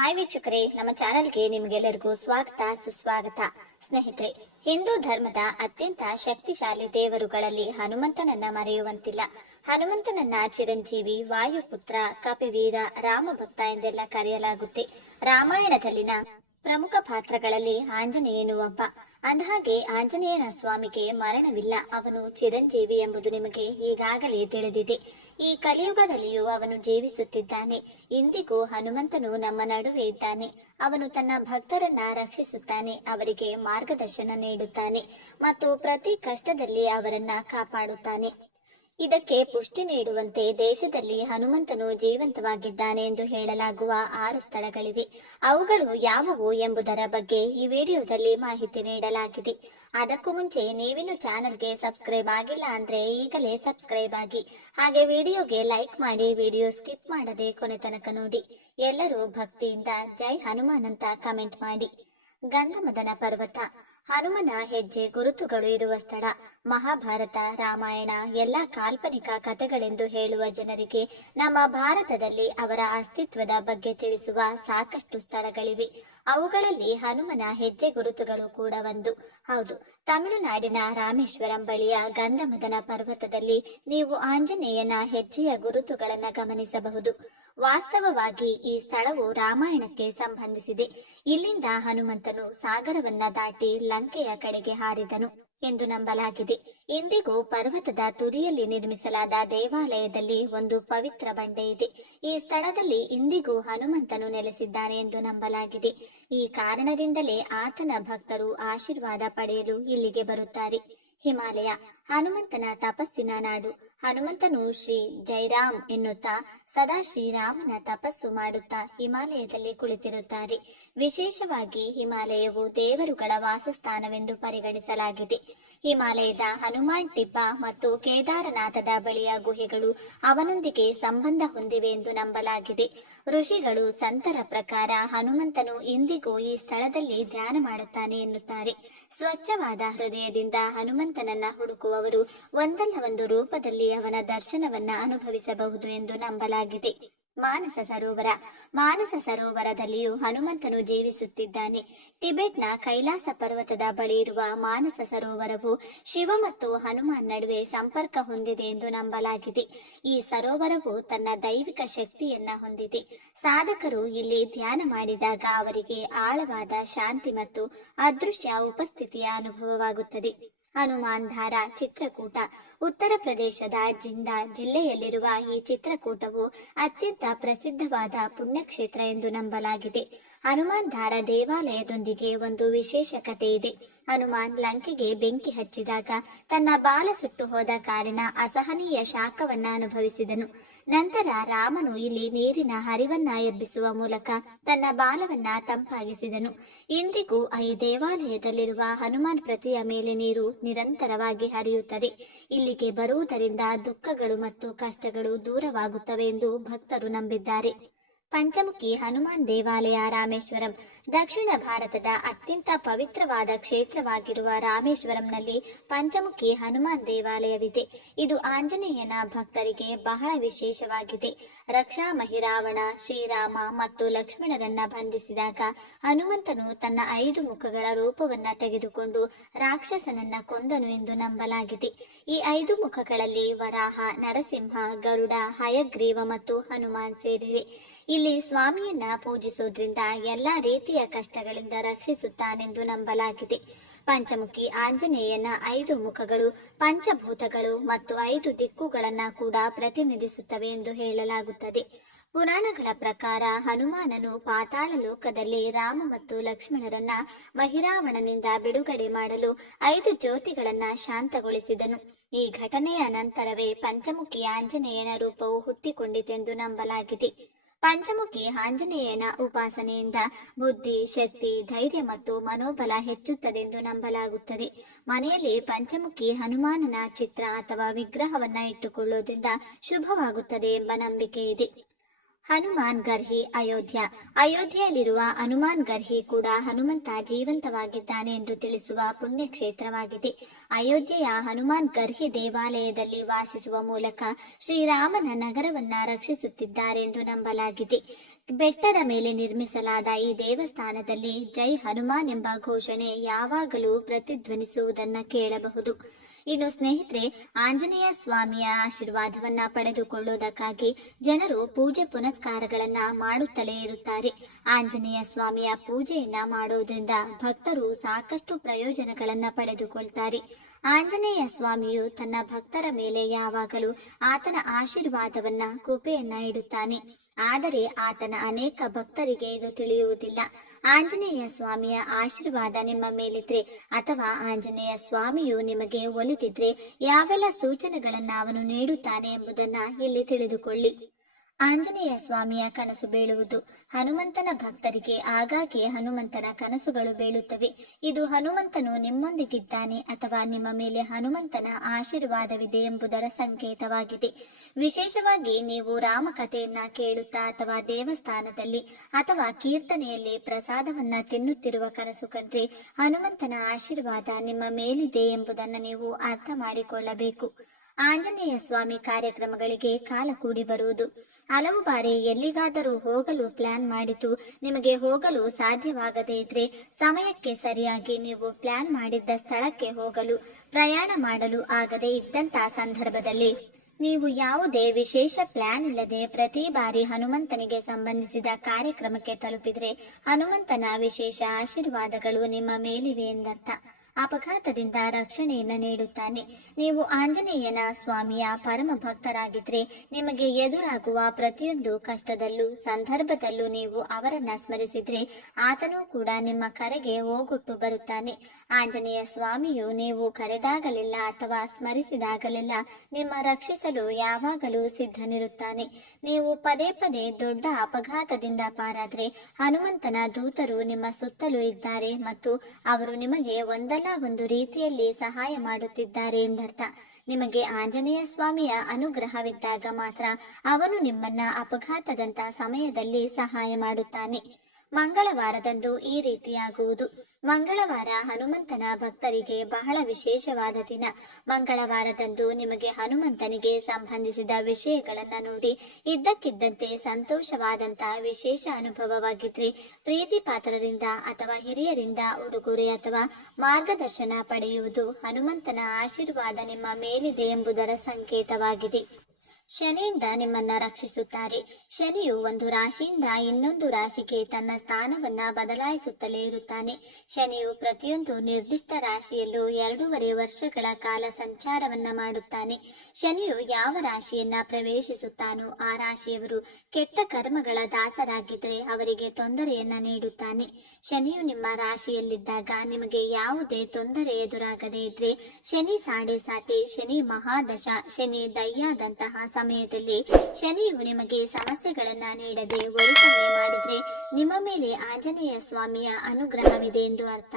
Hi ವೀಕ್ಷಕರೇ, ನಮ್ಮ ಚಾನೆಲ್ಗೆ ನಿಮಗೆಲ್ಲರಿಗೂ ಸ್ವಾಗತ ಸುಸ್ವಾಗತ. ಸ್ನೇಹಿತರೆ, ಹಿಂದೂ ಧರ್ಮದ ಅತ್ಯಂತ ಶಕ್ತಿಶಾಲಿ ದೇವರುಗಳಲ್ಲಿ ಹನುಮಂತನನ್ನ ಮರೆಯುವಂತಿಲ್ಲ. ಹನುಮಂತನನ್ನ ಚಿರಂಜೀವಿ, ವಾಯುಪುತ್ರ, ಕಪಿವೀರ, ರಾಮಭಕ್ತ ಎಂದೆಲ್ಲ ಕರೆಯಲಾಗುತ್ತೆ. ರಾಮಾಯಣದಲ್ಲಿನ ಪ್ರಮುಖ ಪಾತ್ರಗಳಲ್ಲಿ ಆಂಜನೇಯನು ಒಬ್ಬ. ಅಂದಹಾಗೆ ಆಂಜನೇಯನ ಸ್ವಾಮಿಗೆ ಮರಣವಿಲ್ಲ, ಅವನು ಚಿರಂಜೀವಿ ಎಂಬುದು ನಿಮಗೆ ಈಗಾಗಲೇ ತಿಳಿದಿದೆ. ಈ ಕಲಿಯುಗದಲ್ಲಿಯೂ ಅವನು ಜೀವಿಸುತ್ತಿದ್ದಾನೆ. ಇಂದಿಗೂ ಹನುಮಂತನು ನಮ್ಮ ನಡುವೆ ಇದ್ದಾನೆ. ಅವನು ತನ್ನ ಭಕ್ತರನ್ನ ರಕ್ಷಿಸುತ್ತಾನೆ, ಅವರಿಗೆ ಮಾರ್ಗದರ್ಶನ ನೀಡುತ್ತಾನೆ ಮತ್ತು ಪ್ರತಿ ಕಷ್ಟದಲ್ಲಿ ಅವರನ್ನ ಕಾಪಾಡುತ್ತಾನೆ. ಇದಕ್ಕೆ ಪುಷ್ಟಿ ನೀಡುವಂತೆ ದೇಶದಲ್ಲಿ ಹನುಮಂತನು ಜೀವಂತವಾಗಿದ್ದಾನೆ ಎಂದು ಹೇಳಲಾಗುವ 6 ಸ್ಥಳಗಳಿವೆ. ಅವುಗಳು ಯಾವುವು ಎಂಬುದರ ಬಗ್ಗೆ ಈ ವಿಡಿಯೋದಲ್ಲಿ ಮಾಹಿತಿ ನೀಡಲಾಗಿದೆ. ಅದಕ್ಕೂ ಮುಂಚೆ ನೀವಿನ್ನು ಚಾನೆಲ್ಗೆ ಸಬ್ಸ್ಕ್ರೈಬ್ ಆಗಿಲ್ಲ ಅಂದ್ರೆ ಈಗಲೇ ಸಬ್ಸ್ಕ್ರೈಬ್ ಆಗಿ, ಹಾಗೆ ವಿಡಿಯೋಗೆ ಲೈಕ್ ಮಾಡಿ, ವಿಡಿಯೋ ಸ್ಕಿಪ್ ಮಾಡದೆ ಕೊನೆ ತನಕ ನೋಡಿ. ಎಲ್ಲರೂ ಭಕ್ತಿಯಿಂದ ಜೈ ಹನುಮಾನ್ ಅಂತ ಕಮೆಂಟ್ ಮಾಡಿ. ಗಂಧಮದನ ಪರ್ವತ ಹನುಮನ ಹೆಜ್ಜೆ ಗುರುತುಗಳು ಇರುವ ಸ್ಥಳ. ಮಹಾಭಾರತ, ರಾಮಾಯಣ ಎಲ್ಲ ಕಾಲ್ಪನಿಕ ಕಥೆಗಳೆಂದು ಹೇಳುವ ಜನರಿಗೆ ನಮ್ಮ ಭಾರತದಲ್ಲಿ ಅವರ ಅಸ್ತಿತ್ವದ ಬಗ್ಗೆ ತಿಳಿಸುವ ಸಾಕಷ್ಟು ಸ್ಥಳಗಳಿವೆ. ಅವುಗಳಲ್ಲಿ ಹನುಮನ ಹೆಜ್ಜೆ ಗುರುತುಗಳು ಕೂಡ ಒಂದು. ಹೌದು, ತಮಿಳುನಾಡಿನ ರಾಮೇಶ್ವರಂ ಬಳಿಯ ಗಂಧಮದನ ಪರ್ವತದಲ್ಲಿ ನೀವು ಆಂಜನೇಯನ ಹೆಜ್ಜೆಯ ಗುರುತುಗಳನ್ನು ಗಮನಿಸಬಹುದು. ವಾಸ್ತವವಾಗಿ ಈ ಸ್ಥಳವು ರಾಮಾಯಣಕ್ಕೆ ಸಂಬಂಧಿಸಿದೆ. ಇಲ್ಲಿಂದ ಹನುಮಂತನು ಸಾಗರವನ್ನ ದಾಟಿ ಲಂಕೆಯ ಕಡೆಗೆ ಹಾರಿದನು ಎಂದು ನಂಬಲಾಗಿದೆ. ಇಂದಿಗೂ ಪರ್ವತದ ತುದಿಯಲ್ಲಿ ನಿರ್ಮಿಸಲಾದ ದೇವಾಲಯದಲ್ಲಿ ಒಂದು ಪವಿತ್ರ ಬಂಡೆ ಇದೆ. ಈ ಸ್ಥಳದಲ್ಲಿ ಇಂದಿಗೂ ಹನುಮಂತನು ನೆಲೆಸಿದ್ದಾನೆ ಎಂದು ನಂಬಲಾಗಿದೆ. ಈ ಕಾರಣದಿಂದಲೇ ಆತನ ಭಕ್ತರು ಆಶೀರ್ವಾದ ಪಡೆಯಲು ಇಲ್ಲಿಗೆ ಬರುತ್ತಾರೆ. ಹಿಮಾಲಯ ಹನುಮಂತನ ತಪಸ್ಸಿನ ನಾಡು. ಹನುಮಂತನು ಶ್ರೀ ಜೈರಾಮ್ ಎನ್ನುತ್ತಾ ಸದಾ ಶ್ರೀರಾಮನ ತಪಸ್ಸು ಮಾಡುತ್ತಾ ಹಿಮಾಲಯದಲ್ಲಿ ಕುಳಿತಿರುತ್ತಾರೆ. ವಿಶೇಷವಾಗಿ ಹಿಮಾಲಯವು ದೇವರುಗಳ ವಾಸಸ್ಥಾನವೆಂದು ಪರಿಗಣಿಸಲಾಗಿದೆ. ಹಿಮಾಲಯದ ಹನುಮಾನ್ ಟಿಬ್ಬ ಮತ್ತು ಕೇದಾರನಾಥದ ಬಳಿಯ ಗುಹೆಗಳು ಅವನೊಂದಿಗೆ ಸಂಬಂಧ ಹೊಂದಿವೆ ಎಂದು ನಂಬಲಾಗಿದೆ. ಋಷಿಗಳು, ಸಂತರ ಪ್ರಕಾರ ಹನುಮಂತನು ಇಂದಿಗೂ ಈ ಸ್ಥಳದಲ್ಲಿ ಧ್ಯಾನ ಮಾಡುತ್ತಾನೆ ಎನ್ನುತ್ತಾರೆ. ಸ್ವಚ್ಛವಾದ ಹೃದಯದಿಂದ ಹನುಮಂತನನ್ನ ಹುಡುಕುವವರು ಒಂದಲ್ಲ ಒಂದು ರೂಪದಲ್ಲಿ ಅವನ ದರ್ಶನವನ್ನ ಅನುಭವಿಸಬಹುದು ಎಂದು ನಂಬಲಾಗಿದೆ. ಮಾನಸ ಸರೋವರ ಮಾನಸ ಸರೋವರದಲ್ಲಿಯೂ ಹನುಮಂತನು ಜೀವಿಸುತ್ತಿದ್ದಾನೆ. ಟಿಬೆಟ್ನ ಕೈಲಾಸ ಪರ್ವತದ ಬಳಿ ಇರುವ ಮಾನಸ ಸರೋವರವು ಶಿವ ಮತ್ತು ಹನುಮಾನ್ ನಡುವೆ ಸಂಪರ್ಕ ಹೊಂದಿದೆ ಎಂದು ನಂಬಲಾಗಿದೆ. ಈ ಸರೋವರವು ತನ್ನ ದೈವಿಕ ಶಕ್ತಿಯನ್ನ ಹೊಂದಿದೆ. ಸಾಧಕರು ಇಲ್ಲಿ ಧ್ಯಾನ ಮಾಡಿದಾಗ ಅವರಿಗೆ ಆಳವಾದ ಶಾಂತಿ ಮತ್ತು ಅದೃಶ್ಯ ಉಪಸ್ಥಿತಿಯ ಅನುಭವವಾಗುತ್ತದೆ. ಹನುಮಾನ್ ಧಾರ ಚಿತ್ರಕೂಟ ಉತ್ತರ ಪ್ರದೇಶದ ಜಿಂದಾ ಜಿಲ್ಲೆಯಲ್ಲಿರುವ ಈ ಚಿತ್ರಕೂಟವು ಅತ್ಯಂತ ಪ್ರಸಿದ್ಧವಾದ ಪುಣ್ಯಕ್ಷೇತ್ರ ಎಂದು ನಂಬಲಾಗಿದೆ. ಹನುಮಾನ್ ಧಾರ ದೇವಾಲಯದೊಂದಿಗೆ ಒಂದು ವಿಶೇಷ ಕಥೆ ಇದೆ. ಹನುಮಾನ್ ಲಂಕೆಗೆ ಬೆಂಕಿ ಹಚ್ಚಿದಾಗ ತನ್ನ ಬಾಲ ಸುಟ್ಟು ಹೋದ ಕಾರಣ ಅಸಹನೀಯ ಶಾಖವನ್ನ ಅನುಭವಿಸಿದನು. ನಂತರ ರಾಮನು ಇಲ್ಲಿ ನೀರಿನ ಹರಿವನ್ನ ಎಬ್ಬಿಸುವ ಮೂಲಕ ತನ್ನ ಬಾಲವನ್ನ ತಂಪಾಗಿಸಿದನು. ಇಂದಿಗೂ ಈ ದೇವಾಲಯದಲ್ಲಿರುವ ಹನುಮಾನ್ ಪ್ರತಿಯ ಮೇಲೆ ನೀರು ನಿರಂತರವಾಗಿ ಹರಿಯುತ್ತದೆ. ಇಲ್ಲಿಗೆ ಬರುವುದರಿಂದ ದುಃಖಗಳು ಮತ್ತು ಕಷ್ಟಗಳು ದೂರವಾಗುತ್ತವೆ ಎಂದು ಭಕ್ತರು ನಂಬಿದ್ದಾರೆ. ಪಂಚಮುಖಿ ಹನುಮಾನ್ ದೇವಾಲಯ ರಾಮೇಶ್ವರಂ ದಕ್ಷಿಣ ಭಾರತದ ಅತ್ಯಂತ ಪವಿತ್ರವಾದ ಕ್ಷೇತ್ರವಾಗಿರುವ ರಾಮೇಶ್ವರಂನಲ್ಲಿ ಪಂಚಮುಖಿ ಹನುಮಾನ್ ದೇವಾಲಯವಿದೆ. ಇದು ಆಂಜನೇಯನ ಭಕ್ತರಿಗೆ ಬಹಳ ವಿಶೇಷವಾಗಿದೆ. ರಕ್ಷಾ ಮಹಿರಾವಣ ಶ್ರೀರಾಮ ಮತ್ತು ಲಕ್ಷ್ಮಣರನ್ನ ಬಂಧಿಸಿದಾಗ ಹನುಮಂತನು ತನ್ನ 5 ಮುಖಗಳ ರೂಪವನ್ನ ತೆಗೆದುಕೊಂಡು ರಾಕ್ಷಸನನ್ನ ಕೊಂದನು ಎಂದು ನಂಬಲಾಗಿದೆ. ಈ 5 ಮುಖಗಳಲ್ಲಿ ವರಾಹ, ನರಸಿಂಹ, ಗರುಡ, ಹಯಗ್ರೀವ ಮತ್ತು ಹನುಮಾನ್ ಸೇರಿವೆ. ಇಲ್ಲಿ ಸ್ವಾಮಿಯನ್ನ ಪೂಜಿಸುವುದರಿಂದ ಎಲ್ಲಾ ರೀತಿಯ ಕಷ್ಟಗಳಿಂದ ರಕ್ಷಿಸುತ್ತಾನೆಂದು ನಂಬಲಾಗಿದೆ. ಪಂಚಮುಖಿ ಆಂಜನೇಯನ 5 ಮುಖಗಳು ಪಂಚಭೂತಗಳು ಮತ್ತು 5 ದಿಕ್ಕುಗಳನ್ನ ಕೂಡ ಪ್ರತಿನಿಧಿಸುತ್ತವೆ ಎಂದು ಹೇಳಲಾಗುತ್ತದೆ. ಪುರಾಣಗಳ ಪ್ರಕಾರ ಹನುಮಾನನು ಪಾತಾಳ ಲೋಕದಲ್ಲಿ ರಾಮ ಮತ್ತು ಲಕ್ಷ್ಮಣರನ್ನ ಮಹಿರಾವಣನಿಂದ ಬಿಡುಗಡೆ ಮಾಡಲು 5 ಜ್ಯೋತಿಗಳನ್ನ ಶಾಂತಗೊಳಿಸಿದನು. ಈ ಘಟನೆಯ ನಂತರವೇ ಪಂಚಮುಖಿ ಆಂಜನೇಯನ ರೂಪವು ಹುಟ್ಟಿಕೊಂಡಿತೆಂದು ನಂಬಲಾಗಿದೆ. ಪಂಚಮುಖಿ ಆಂಜನೇಯನ ಉಪಾಸನೆಯಿಂದ ಬುದ್ಧಿ, ಶಕ್ತಿ, ಧೈರ್ಯ ಮತ್ತು ಮನೋಬಲ ಹೆಚ್ಚುತ್ತದೆಂದು ನಂಬಲಾಗುತ್ತದೆ. ಮನೆಯಲ್ಲಿ ಪಂಚಮುಖಿ ಹನುಮಾನನ ಚಿತ್ರ ಅಥವಾ ವಿಗ್ರಹವನ್ನ ಇಟ್ಟುಕೊಳ್ಳುವುದರಿಂದ ಶುಭವಾಗುತ್ತದೆ ಎಂಬ ನಂಬಿಕೆ ಇದೆ. ಹನುಮಾನ್ ಗರ್ಹಿ ಅಯೋಧ್ಯೆಯಲ್ಲಿರುವ ಹನುಮಾನ್ ಗರ್ಹಿ ಕೂಡ ಹನುಮಂತ ಜೀವಂತವಾಗಿದ್ದಾನೆ ಎಂದು ತಿಳಿಸುವ ಪುಣ್ಯಕ್ಷೇತ್ರವಾಗಿದೆ. ಅಯೋಧ್ಯೆಯ ಹನುಮಾನ್ ಗರ್ಹಿ ದೇವಾಲಯದಲ್ಲಿ ವಾಸಿಸುವ ಮೂಲಕ ಶ್ರೀರಾಮನ ನಗರವನ್ನ ರಕ್ಷಿಸುತ್ತಿದ್ದಾರೆ ಎಂದು ನಂಬಲಾಗಿದೆ. ಬೆಟ್ಟದ ಮೇಲೆ ನಿರ್ಮಿಸಲಾದ ಈ ದೇವಸ್ಥಾನದಲ್ಲಿ ಜೈ ಹನುಮಾನ್ ಎಂಬ ಘೋಷಣೆ ಯಾವಾಗಲೂ ಪ್ರತಿಧ್ವನಿಸುವುದನ್ನ ಕೇಳಬಹುದು. ಇನ್ನು ಸ್ನೇಹಿತರೆ, ಆಂಜನೇಯ ಸ್ವಾಮಿಯ ಆಶೀರ್ವಾದವನ್ನ ಪಡೆದುಕೊಳ್ಳುವುದಕ್ಕಾಗಿ ಜನರು ಪೂಜೆ ಪುನಸ್ಕಾರಗಳನ್ನ ಮಾಡುತ್ತಲೇ ಇರುತ್ತಾರೆ. ಆಂಜನೇಯ ಸ್ವಾಮಿಯ ಪೂಜೆಯನ್ನ ಮಾಡುವುದರಿಂದ ಭಕ್ತರು ಸಾಕಷ್ಟು ಪ್ರಯೋಜನಗಳನ್ನ ಪಡೆದುಕೊಳ್ತಾರೆ. ಆಂಜನೇಯ ಸ್ವಾಮಿಯು ತನ್ನ ಭಕ್ತರ ಮೇಲೆ ಯಾವಾಗಲೂ ಆತನ ಆಶೀರ್ವಾದವನ್ನ ಕೃಪೆಯನ್ನ ಇಡುತ್ತಾನೆ. ಆದರೆ ಆತನ ಅನೇಕ ಭಕ್ತರಿಗೆ ಇದು ತಿಳಿಯುವುದಿಲ್ಲ. ಆಂಜನೇಯ ಸ್ವಾಮಿಯ ಆಶೀರ್ವಾದ ನಿಮ್ಮ ಮೇಲಿದ್ರೆ ಅಥವಾ ಆಂಜನೇಯ ಸ್ವಾಮಿಯು ನಿಮಗೆ ಒಲಿದಿದ್ರೆ ಯಾವೆಲ್ಲ ಸೂಚನೆಗಳನ್ನ ಅವನು ನೀಡುತ್ತಾನೆ ಎಂಬುದನ್ನ ಇಲ್ಲಿ ತಿಳಿದುಕೊಳ್ಳಿ. ಆಂಜನೇಯ ಸ್ವಾಮಿಯ ಕನಸು ಬೀಳುವುದು. ಹನುಮಂತನ ಭಕ್ತರಿಗೆ ಆಗಾಗ್ಗೆ ಹನುಮಂತನ ಕನಸುಗಳು ಬೀಳುತ್ತವೆ. ಇದು ಹನುಮಂತನು ನಿಮ್ಮೊಂದಿಗಿದ್ದಾನೆ ಅಥವಾ ನಿಮ್ಮ ಮೇಲೆ ಹನುಮಂತನ ಆಶೀರ್ವಾದವಿದೆ ಎಂಬುದರ ಸಂಕೇತವಾಗಿದೆ. ವಿಶೇಷವಾಗಿ ನೀವು ರಾಮಕಥೆಯನ್ನ ಕೇಳುತ್ತಾ ಅಥವಾ ದೇವಸ್ಥಾನದಲ್ಲಿ ಅಥವಾ ಕೀರ್ತನೆಯಲ್ಲಿ ಪ್ರಸಾದವನ್ನ ತಿನ್ನುತ್ತಿರುವ ಕನಸು ಕಂಡ್ರೆ ಹನುಮಂತನ ಆಶೀರ್ವಾದ ನಿಮ್ಮ ಮೇಲಿದೆ ಎಂಬುದನ್ನು ನೀವು ಅರ್ಥ ಮಾಡಿಕೊಳ್ಳಬೇಕು. ಆಂಜನೇಯ ಸ್ವಾಮಿ ಕಾರ್ಯಕ್ರಮಗಳಿಗೆ ಕಾಲ ಕೂಡಿ ಬರುವುದು. ಹಲವು ಬಾರಿ ಎಲ್ಲಿಗಾದರೂ ಹೋಗಲು ಪ್ಲಾನ್ ಮಾಡಿದ್ದು ನಿಮಗೆ ಹೋಗಲು ಸಾಧ್ಯವಾಗದೇ ಇದ್ರೆ ಸಮಯಕ್ಕೆ ಸರಿಯಾಗಿ ನೀವು ಪ್ಲಾನ್ ಮಾಡಿದ್ದ ಸ್ಥಳಕ್ಕೆ ಹೋಗಲು ಪ್ರಯಾಣ ಮಾಡಲು ಆಗದೇ ಇದ್ದಂತಹ ಸಂದರ್ಭದಲ್ಲಿ ನೀವು ಯಾವುದೇ ವಿಶೇಷ ಪ್ಲಾನ್ ಇಲ್ಲದೆ ಪ್ರತಿ ಬಾರಿ ಹನುಮಂತನಿಗೆ ಸಂಬಂಧಿಸಿದ ಕಾರ್ಯಕ್ರಮಕ್ಕೆ ತಲುಪಿದ್ರೆ ಹನುಮಂತನ ವಿಶೇಷ ಆಶೀರ್ವಾದಗಳು ನಿಮ್ಮ ಮೇಲಿವೆ ಎಂದರ್ಥ. ಅಪಘಾತದಿಂದ ರಕ್ಷಣೆಯನ್ನು ನೀಡುತ್ತಾನೆ. ನೀವು ಆಂಜನೇಯನ ಸ್ವಾಮಿಯ ಪರಮ ಭಕ್ತರಾಗಿದ್ರೆ ನಿಮಗೆ ಎದುರಾಗುವ ಪ್ರತಿಯೊಂದು ಕಷ್ಟದಲ್ಲೂ ಸಂದರ್ಭದಲ್ಲೂ ನೀವು ಅವರನ್ನ ಸ್ಮರಿಸಿದ್ರೆ ಆತನೂ ಕೂಡ ನಿಮ್ಮ ಕರೆಗೆ ಓಗೊಟ್ಟು ಬರುತ್ತಾನೆ. ಆಂಜನೇಯ ಸ್ವಾಮಿಯು ನೀವು ಕರೆದಾಗಲೆಲ್ಲ ಅಥವಾ ಸ್ಮರಿಸಿದಾಗಲೆಲ್ಲ ನಿಮ್ಮ ರಕ್ಷಿಸಲು ಯಾವಾಗಲೂ ಸಿದ್ಧನಿರುತ್ತಾನೆ. ನೀವು ಪದೇ ಪದೇ ದೊಡ್ಡ ಅಪಘಾತದಿಂದ ಪಾರಾದ್ರೆ ಹನುಮಂತನ ದೂತರು ನಿಮ್ಮ ಸುತ್ತಲೂ ಇದ್ದಾರೆ ಮತ್ತು ಅವರು ನಿಮಗೆ ಒಂದಲ್ಲ ಒಂದು ರೀತಿಯಲ್ಲಿ ಸಹಾಯ ಮಾಡುತ್ತಿದ್ದಾರೆ ಎಂದರ್ಥ. ನಿಮಗೆ ಆಂಜನೇಯ ಸ್ವಾಮಿಯ ಅನುಗ್ರಹವಿದ್ದಾಗ ಮಾತ್ರ ಅವನು ನಿಮ್ಮನ್ನ ಅಪಘಾತದಂತ ಸಮಯದಲ್ಲಿ ಸಹಾಯ ಮಾಡುತ್ತಾನೆ. ಮಂಗಳವಾರದಂದು ಈ ರೀತಿಯಾಗುವುದು. ಮಂಗಳವಾರ ಹನುಮಂತನ ಭಕ್ತರಿಗೆ ಬಹಳ ವಿಶೇಷವಾದ ದಿನ. ಮಂಗಳವಾರದಂದು ನಿಮಗೆ ಹನುಮಂತನಿಗೆ ಸಂಬಂಧಿಸಿದ ವಿಷಯಗಳನ್ನ ನೋಡಿ ಇದ್ದಕ್ಕಿದ್ದಂತೆ ಸಂತೋಷವಾದಂತಹ ವಿಶೇಷ ಅನುಭವವಾಗಿದ್ರೆ ಪ್ರೀತಿ ಪಾತ್ರರಿಂದ ಅಥವಾ ಹಿರಿಯರಿಂದ ಉಡುಗೊರೆ ಅಥವಾ ಮಾರ್ಗದರ್ಶನ ಪಡೆಯುವುದು ಹನುಮಂತನ ಆಶೀರ್ವಾದ ನಿಮ್ಮ ಮೇಲಿದೆ ಎಂಬುದರ ಸಂಕೇತವಾಗಿದೆ. ಶನಿಯಿಂದ ನಿಮ್ಮನ್ನ ರಕ್ಷಿಸುತ್ತಾರೆ. ಶನಿಯು ಒಂದು ರಾಶಿಯಿಂದ ಇನ್ನೊಂದು ರಾಶಿಗೆ ತನ್ನ ಸ್ಥಾನವನ್ನ ಬದಲಾಯಿಸುತ್ತಲೇ ಇರುತ್ತಾನೆ. ಶನಿಯು ಪ್ರತಿಯೊಂದು ನಿರ್ದಿಷ್ಟ ರಾಶಿಯಲ್ಲೂ 2.5 ವರ್ಷಗಳ ಕಾಲ ಸಂಚಾರವನ್ನ ಮಾಡುತ್ತಾನೆ. ಶನಿಯು ಯಾವ ರಾಶಿಯನ್ನ ಪ್ರವೇಶಿಸುತ್ತಾನೋ ಆ ರಾಶಿಯವರು ಕೆಟ್ಟ ಕರ್ಮಗಳ ದಾಸರಾಗಿದ್ದರೆ ಅವರಿಗೆ ತೊಂದರೆಯನ್ನ ನೀಡುತ್ತಾನೆ. ಶನಿಯು ನಿಮ್ಮ ರಾಶಿಯಲ್ಲಿದ್ದಾಗ ನಿಮಗೆ ಯಾವುದೇ ತೊಂದರೆ ಎದುರಾಗದೇ ಇದ್ರೆ ಶನಿ ಸಾಡೆ ಸಾತಿ, ಶನಿ ಮಹಾದಶ, ಶನಿ ದಯ್ಯಾದಂತಹ ಸಮಯದಲ್ಲಿ ಶನಿಯು ನಿಮಗೆ ಸಮಸ್ಯೆಗಳನ್ನ ನೀಡದೆ ಒಳಿತನ್ನೇ ಮಾಡಿದ್ರೆ ನಿಮ್ಮ ಮೇಲೆ ಆಂಜನೇಯ ಸ್ವಾಮಿಯ ಅನುಗ್ರಹವಿದೆ ಎಂದು ಅರ್ಥ.